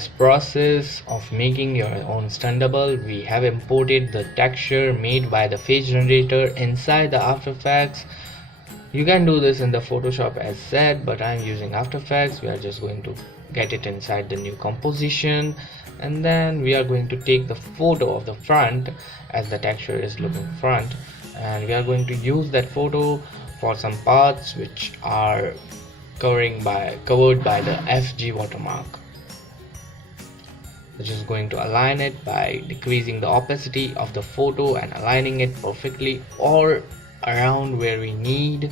this process of making your own stuntable, we have imported the texture made by the face generator inside the After Effects. You can do this in the Photoshop as said, but I'm using After Effects. We are just going to get it inside the new composition, and then we are going to take the photo of the front as the texture is looking front, and we are going to use that photo for some parts which are covered by the FG watermark. We're just going to align it by decreasing the opacity of the photo and aligning it perfectly or around where we need.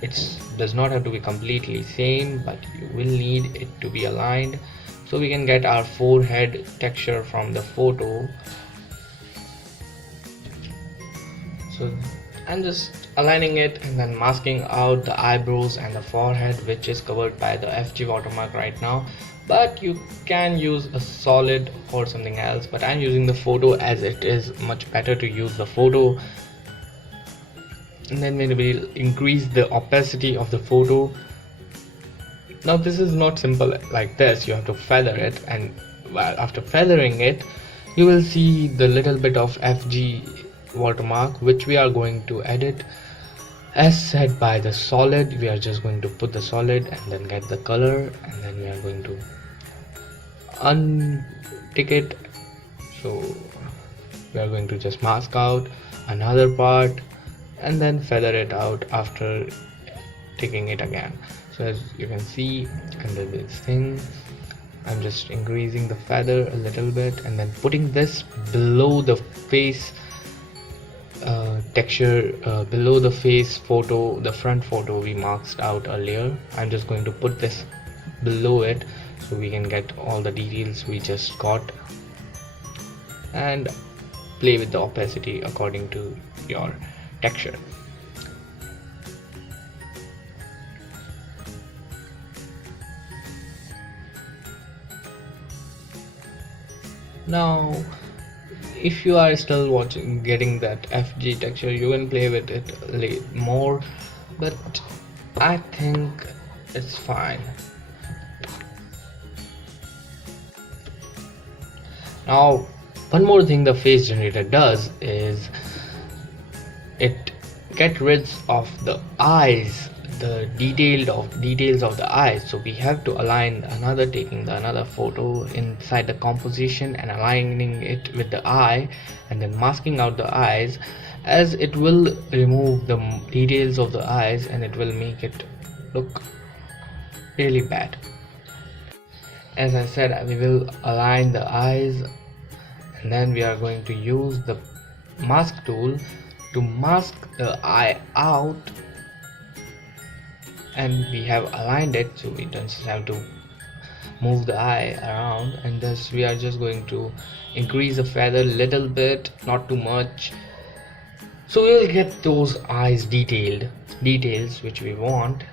It does not have to be completely same, but you will need it to be aligned so we can get our forehead texture from the photo. So I'm just aligning it and then masking out the eyebrows and the forehead, which is covered by the FG watermark right now, but you can use a solid or something else, but I'm using the photo as it is much better to use the photo. And then we will increase the opacity of the photo. Now this is not simple like this, you have to feather it, and after feathering it you will see the little bit of FG watermark which we are going to edit as said by the solid. We are just going to put the solid and then get the color, and then we are going to untick it. So we are going to just mask out another part and then feather it out after taking it again. So as you can see under this thing, I'm just increasing the feather a little bit and then putting this below the face texture, below the face photo, the front photo we marked out earlier. I'm just going to put this below it so we can get all the details we just got, and play with the opacity according to your texture. Now if you are still getting that FG texture, you can play with it more, but I think it's fine. Now one more thing the face generator does is it get rid of the eyes, the details of the eyes. So we have to align taking another photo inside the composition and aligning it with the eye and then masking out the eyes, as it will remove the details of the eyes and it will make it look really bad. As I said, we will align the eyes and then we are going to use the mask tool to mask the eye out, and we have aligned it so we don't have to move the eye around. And thus we are just going to increase the feather a little bit, not too much, so we will get those eyes details which we want.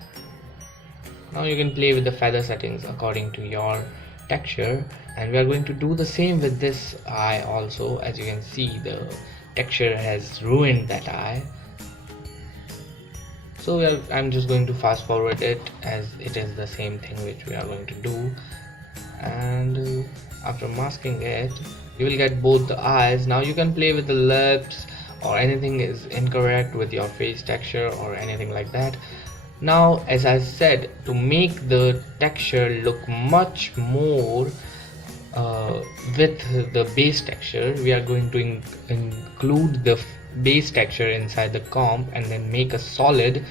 Now you can play with the feather settings according to your texture, and we are going to do the same with this eye also. As you can see, the texture has ruined that eye, so I'm just going to fast forward it as it is the same thing which we are going to do. And after masking it, you will get both the eyes. Now you can play with the lips or anything is incorrect with your face texture or anything like that. Now as I said, to make the texture look much more with the base texture, we are going to include the base texture inside the comp and then make a solid.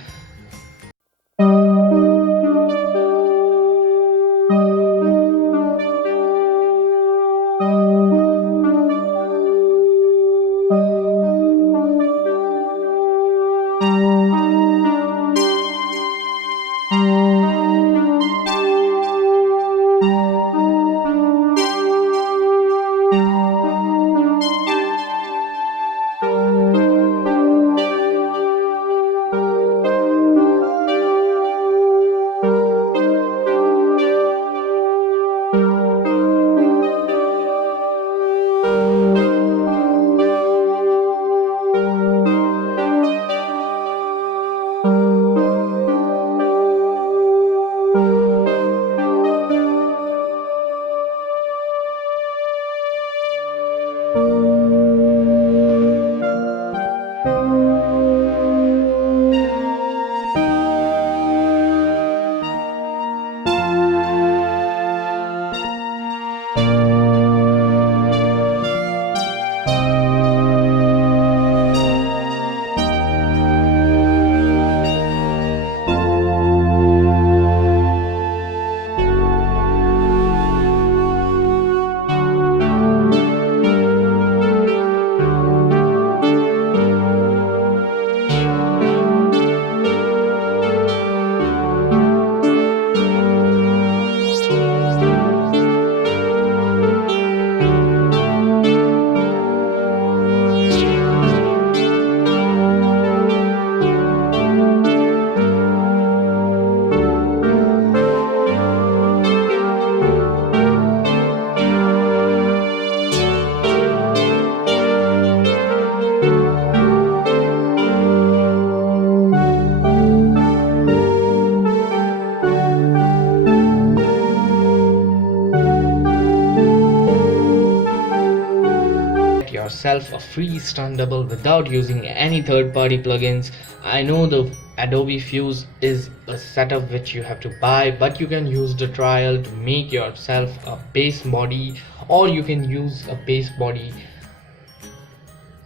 yourself a free stunt double without using any third-party plugins. I know the Adobe Fuse is a setup which you have to buy, but you can use the trial to make yourself a base body, or you can use a base body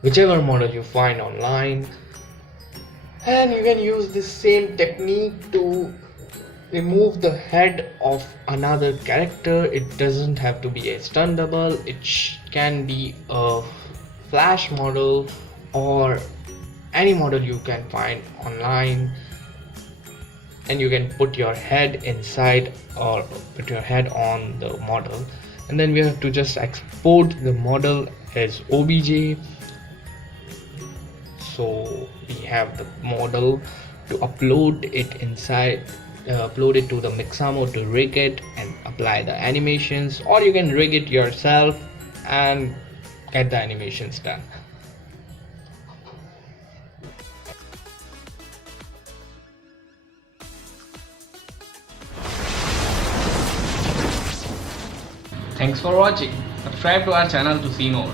whichever model you find online, and you can use this same technique to remove the head of another character. It doesn't have to be a stunt double, it can be a flash model or any model you can find online, and you can put your head inside or put your head on the model, and then we have to just export the model as obj. So we have the model to upload it inside, upload it to the Mixamo to rig it and apply the animations, or you can rig it yourself and get the animations done. Thanks for watching. Subscribe to our channel to see more.